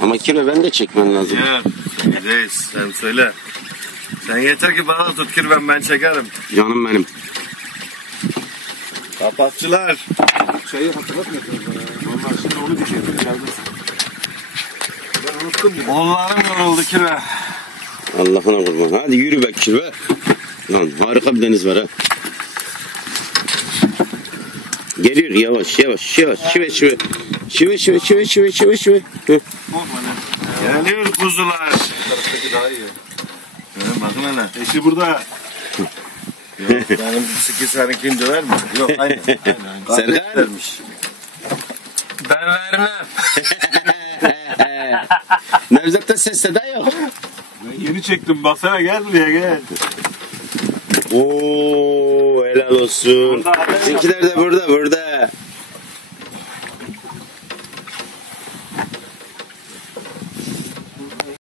Ama kirve ben de çekmen lazım. Ya reis sen söyle. Sen yeter ki bana tut kirven ben çekerim. Canım benim. Kapatçılar. Şeyi hatırlatmıyorsunuz bana. Şimdi onu düşürdüm içeride. Ben unuttum bile. Onlarım yoruldu kirve. Allah'ına kurban. Hadi yürü be kirve. Lan harika bir deniz var ha. Geliyor yavaş yavaş yavaş. Şive şive. Şive şive şive şive şive şive. Geliyor kuzular. Taraftaki daha iyi. Bakın hele. Eşi burada. Yok, benim siki seninkin döver mi? Yok aynen. aynen. Serkan. Kardeşlermiş. Ben vermem. Nevzat'ta ses seda yok. Ben yeni çektim. Baksana gel buraya gel. Oo helal olsun. Bizimkiler de burada burada.